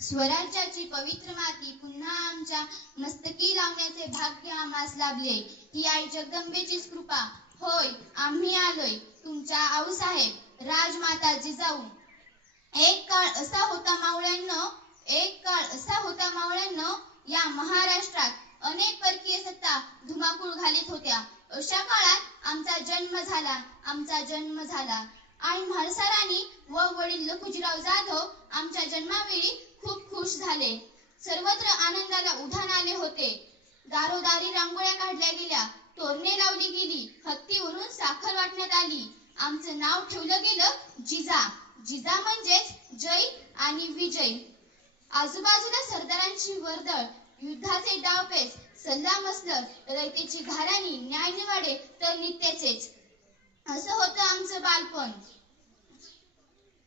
स्वराज्याची पवित्र माती पुन्हा आमच्या मस्तकी लावण्याचे भाग्य आम्हास लाभले. ही आई जगदंबेचीच कृपा. होय आम्ही आलोय. तुमच्या आऊसाहेब राजमाता जिजाऊ. एक काळ असा होता मावळ्यांनो एक काळ असा होता मावळ्यांनो या महाराष्ट्रात अनेक परकीय सत्ता धुमाकूळ घालीत होत्या. अशा काळात आमचा जन्म झाला आमचा जन्म झाला. आई म्हाळसाराणी व वडील लखुजीराव जाधव आमच्या जन्मावेळी खुश झाले. सर्वत्र आनंदाला उधाण आले होते. दारोदारी रांगोळ्या काढल्या गेल्या. तोरणे लावली गेली. हत्तीवरून साखर वाटण्यात आली. आमचं नाव ठेवलं गेलं जिजा. जिजा म्हणजेच जय आणि विजय. आजूबाजूला सरदारांची वर्दळ युद्धाचे डावपेच सल्ला मसलत रयतेची घाराणी न्यायनिवाडे तर नित्याचेच. असं होतं आमचं बालपण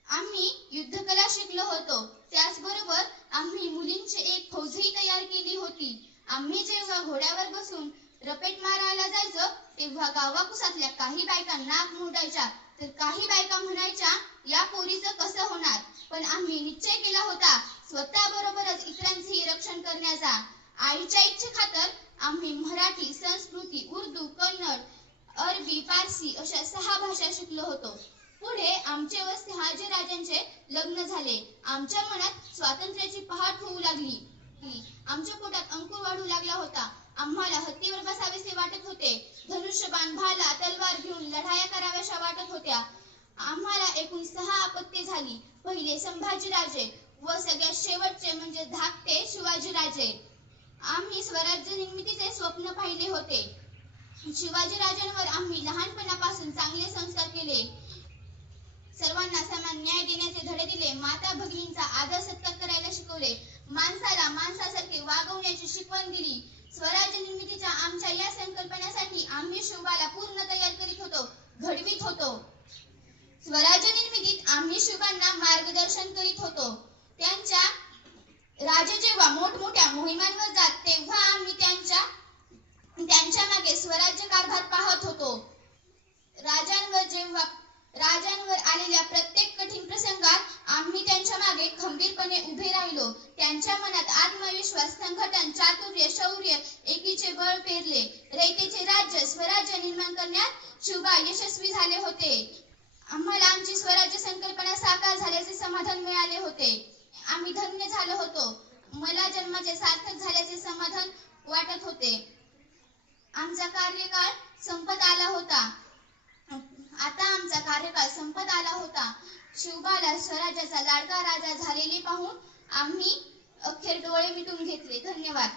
आम्ही युद्धकला शिकलो होतो. त्याचबरोबर आम्ही मुलींची एक फौजही तयार केली होती. आम्ही जेव्हा घोड्यावर बसून रपेट मारायला जायचो तेव्हा गावाकुसातल्या काही बायका नाक मुरडायच्या तर काही बायका म्हणायच्या या पोरीचं कसं होणार? पण आम्ही निश्चय केला होता स्वतः बरोबरच इतरांचेही रक्षण करण्याचा. आईच्या इच्छे खातर आम्ही मराठी संस्कृती उर्दू कन्नड अरबी पारसी अशा सहा भाषा शिकलो होतो. आमचे व शहाजी राजांचे लग्न झाले. आमच्या मनात स्वातंत्र्याची पहाट होऊ लागली. आमच्या पोटात अंकुर वाढू लागला होता. आम्हाला हत्तीवर बसावेसे वाटत होते. धनुष्यबाण भाला तलवार घेऊन लढाया कराव्याशा वाटत होत्या. आम्हाला एकूण सहा आपत्ती झाली. पहिले संभाजी राजे व सगळ्यात शेवटचे म्हणजे धाकटे शिवाजी राजे आम्ही स्वराज्य निर्मितीचे स्वप्न पाहिले होते. शिवाजी राजांवर आम्ही लहानपणापासून चांगले संस्कार माता भगिनींचा आदर सत्कार करायला शिकवले. माणसाला माणसासारखे वागवण्याची शिकवण दिली. स्वराज्य निर्मितीच्या आमच्या या संकल्पनेसाठी आम्ही शुभाला पूर्ण तयार करीत होतो घडवीत होतो. स्वराज्य निर्मितीत आम्ही शुभांना मार्गदर्शन करीत होतो. त्यांच्या राजे जेव्हा मोठमोठ्या मोहिमांवर जात तेव्हा आम्ही त्यांच्या त्यांच्या मागे स्वराज्य कारभार पाहत होतो राजांवर जेव्हा राजांवर आलेल्या प्रत्येक कठीण प्रसंगात आम्ही त्यांच्या मागे खंबीरपणे उभे राहिलो त्यांच्या मनात आत्मविश्वास संघटन चातुर्य शौर्य एकीचे बळ पेरले. रयतेचे राज्य स्वराज्य निर्माण करण्यात शिवबा यशस्वी झाले होते. आम्हाला आमची स्वराज्य संकल्पना साकार झाल्याचे समाधान मिळाले होते. आम्ही धन्य झालो होतो. मला जन्माचे सार्थक झाल्याचे समाधान वाटत होते. आमचा कार्यकाळ संपत आला होता. आता आमचा कार्यकाळ संपत आला होता. शिवबाला स्वराज्याचा लाडका राजा झालेले पाहून आम्ही अखेर डोळे मिटून घेतले. धन्यवाद.